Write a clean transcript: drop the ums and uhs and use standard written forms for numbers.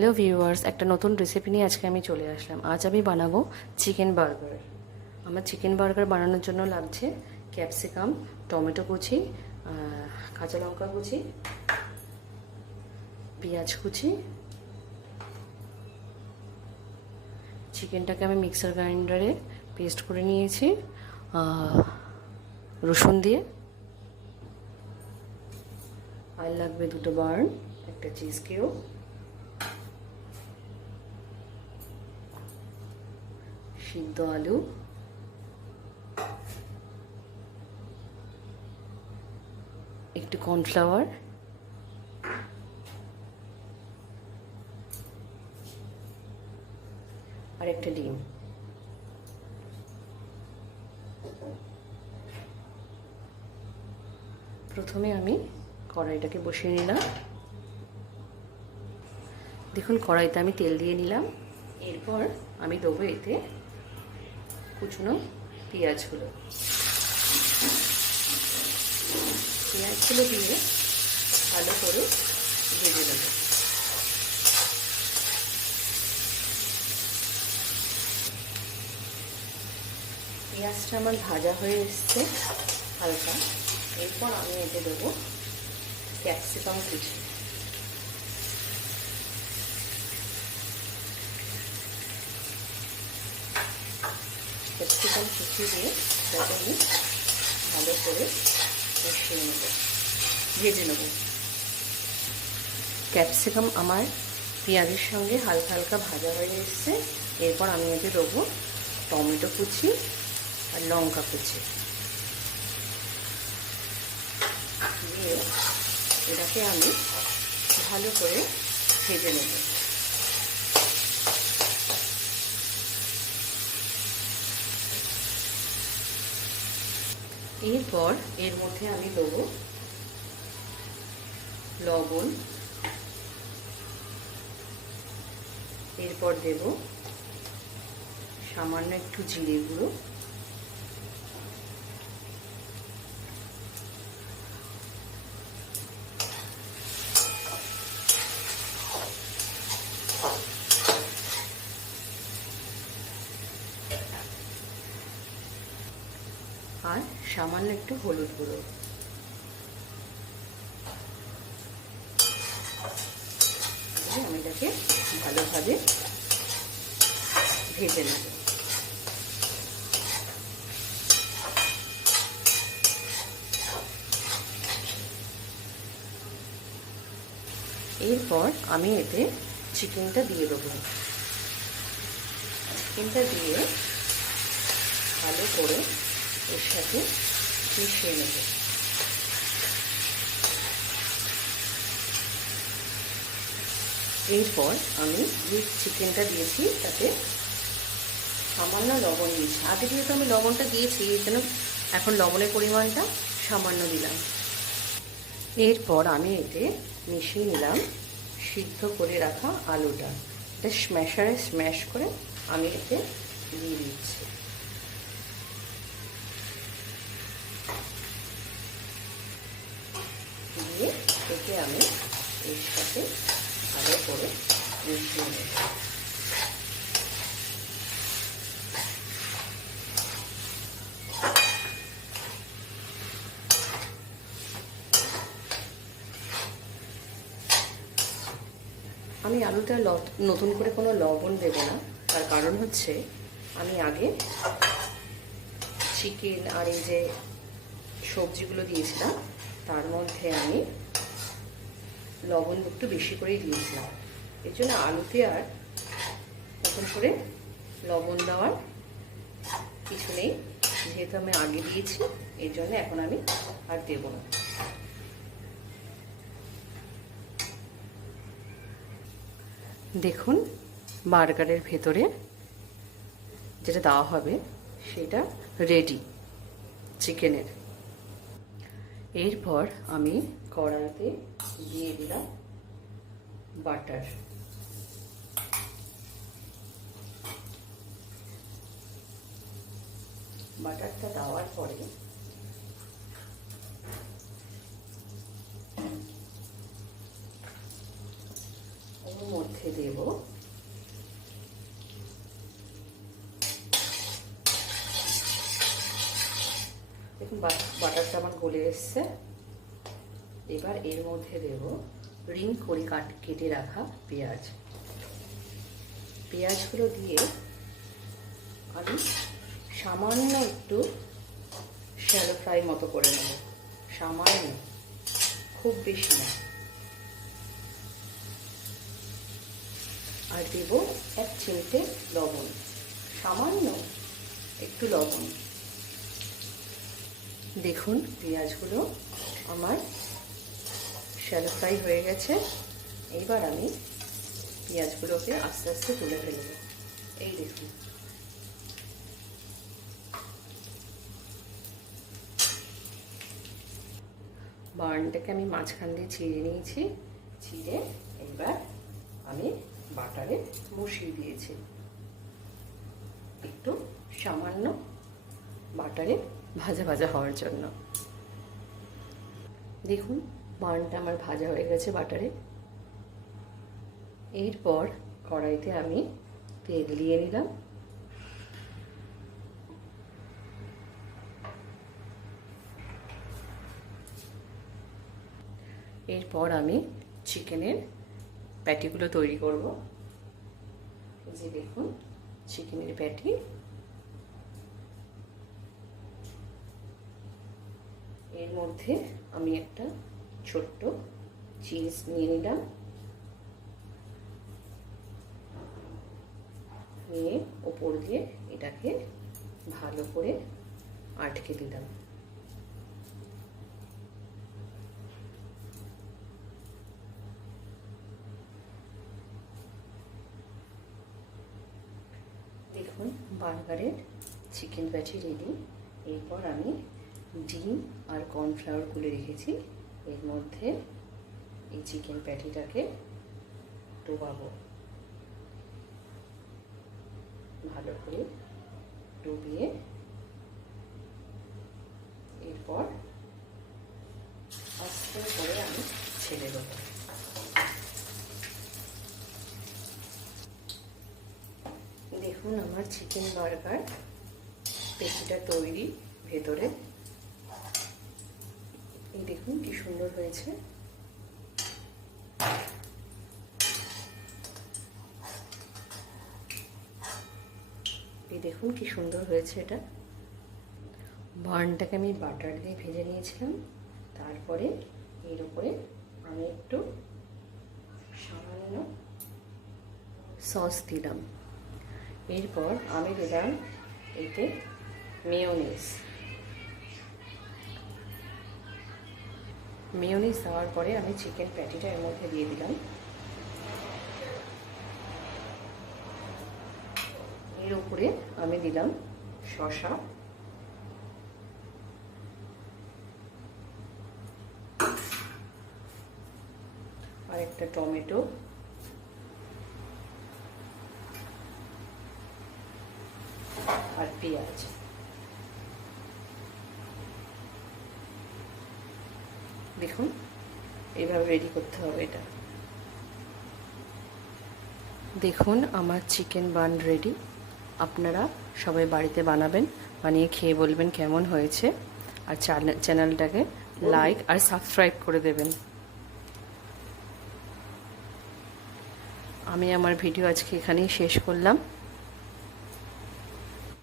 Hello viewers, একটা নতুন recipe নিয়ে আজকে আমি চলে আসলাম। আজ আমি বানাবো চিকেন বার্গার। আমার চিকেন বার্গার বানানোর জন্য লাগছে ক্যাপসিকাম, টমেটো কুচি, কাঁচা লঙ্কা কুচি, পেঁয়াজ কুচি। চিকেনটাকে আমি মিক্সার গ্রাইন্ডারে পেস্ট করে নিয়েছি রসুন দিয়ে। আর লাগবে দুটো বার্ন, একটা চিজ কিউব, সিদ্ধ আলু, একটু কর্নফ্লাওয়ার, আর একটা ডিম। প্রথমে আমি কড়াইটাকে বসিয়ে নিলাম। দেখুন, কড়াইতে আমি তেল দিয়ে নিলাম। এরপর আমি দেবো এতে কুচনো পেঁয়াজগুলো দিয়ে ভালো করে ভেজে নেব। পেঁয়াজটা আমার ভাজা হয়ে এসছে হালকা। এরপর আমি এতে দেবো ক্যাপসিকাম কুচি। ক্যাপসিকাম কুচি দিয়ে তাতে আমি ভালো করে কষিয়ে নেব, ভেজে নেব। ক্যাপসিকাম আমার পেঁয়াজের সঙ্গে হালকা হালকা ভাজা হয়ে এসছে। এরপর আমি এতে দেবো টমেটো কুচি আর লঙ্কা কুচি দিয়ে এটাকে আমি ভালো করে ভেজে নেব। এরপর এর মধ্যে আমি দেবো লবণ, এরপর দেব সামান্য একটু জিরে গুঁড়ো, আর সামান্য একটু হলুদ গুঁড়ো। আমি এটাকে ভালোভাবে ভেজে নেব। এরপর আমি এতে চিকেনটা দিয়ে দেবো। চিকেনটা দিয়ে ভালো করে এর সাথে মিশিয়ে নেব। এরপর আমি যে চিকেনটা দিয়েছি তাতে সামান্য লবণ দিয়েছি। আগে যেহেতু আমি লবণটা দিয়েছি, এই জন্য এখন লবণের পরিমাণটা সামান্য দিলাম। এরপর আমি এতে মিশিয়ে নিলাম সিদ্ধ করে রাখা আলুটা। এটা স্ম্যাশারে স্ম্যাশ করে আমি এতে দিয়ে দিচ্ছি। দিয়ে এতে আমি এর সাথে ভালো করে মিশিয়ে নেব। আমি আলুটা নতুন করে কোনো লবণ দেব না। তার কারণ হচ্ছে আমি আগে চিকেন আর এই যে সবজিগুলো দিয়েছিলাম তার মধ্যে আমি লবণ একটু বেশি করেই দিয়েছিলাম। এর জন্য আলুতে আর নতুন করে লবণ দেওয়ার কিছু নেই। যেহেতু আমি আগে দিয়েছি, এর জন্য এখন আমি আর দেব না। দেখুন, বার্গারের ভেতরে যেটা দেওয়া হবে সেটা রেডি চিকেনের। এরপর আমি কড়াইতে দিয়ে দিলাম বাটার। বাটারটা দেওয়ার পরে ওর মধ্যে মধ্যে দেব দেখুন বাটারটা আমার গলে এসছে। এবার এর মধ্যে দেব রিং করে কেটে রাখা পেঁয়াজ। পেঁয়াজগুলো দিয়ে আমি সামান্য একটু শ্যালো ফ্রাই মতো করে নেব, সামান্য, খুব বেশি না। আর দেব 1 চিমটে লবণ, সামান্য একটু লবণ। দেখুন পেঁয়াজগুলো আমার শ্যালো ফ্রাই হয়ে গেছে। এইবার আমি পেঁয়াজগুলোকে আস্তে আস্তে তুলে ফেলব। এই দেখুন, বার্নটাকে আমি মাঝখান দিয়ে ছিঁড়ে নিয়েছি। ছিঁড়ে এবার আমি বাটারে বসিয়ে দিয়েছি, একটু সামান্য বাটারে ভাজা ভাজা হওয়ার জন্য। দেখুন বার্নটা আমার ভাজা হয়ে গেছে বাটারে। এরপর কড়াইতে আমি তেল দিয়ে নিলাম। এরপর আমি চিকেনের প্যাটিগুলো তৈরি করব। যে দেখুন চিকেনের প্যাটি, এর মধ্যে আমি একটা ছোট্ট চিজ নিয়ে নিলাম, নিয়ে ওপর দিয়ে এটাকে ভালো করে আটকে দিলাম। দেখুন বার্গারের চিকেন প্যাটি রেডি। এরপর আমি ডিম আর কর্নফ্লাওয়ার গুলে রেখেছি, এর মধ্যে এই চিকেন প্যাটিটাকে ডোবাবো। ভালো করে ডুবিয়ে এরপর আস্তে করে আমি ছেড়ে দেবো। দেখুন আমার চিকেন বার্গার পেটিটা তৈরি ভেতরে। এই দেখুন কি সুন্দর হয়েছে। এই দেখুন কি সুন্দর হয়েছে এটা। বার্নটাকে আমি বাটার দিয়ে ভেজে নিয়েছিলাম, তারপরে এর উপরে আমি একটু সামান্য সস দিলাম। এরপর আমি দিলাম এতে মেয়োনিজ। মেয়োনিজ দেওয়ার পরে আমি চিকেন প্যাটিটা এর মধ্যে দিয়ে দিলাম। এর উপরে আমি দিলাম শসা, আর একটা টমেটো, আর পেঁয়াজ। দেখুন এইভাবে রেডি করতে হবে এটা। দেখুন আমার চিকেন বান রেডি। আপনারা সবাই বাড়িতে বানাবেন, বানিয়ে খেয়ে বলবেন কেমন হয়েছে। আর চ্যানেলটাকে লাইক আর সাবস্ক্রাইব করে দেবেন। আমি আমার ভিডিও আজকে এখানেই শেষ করলাম।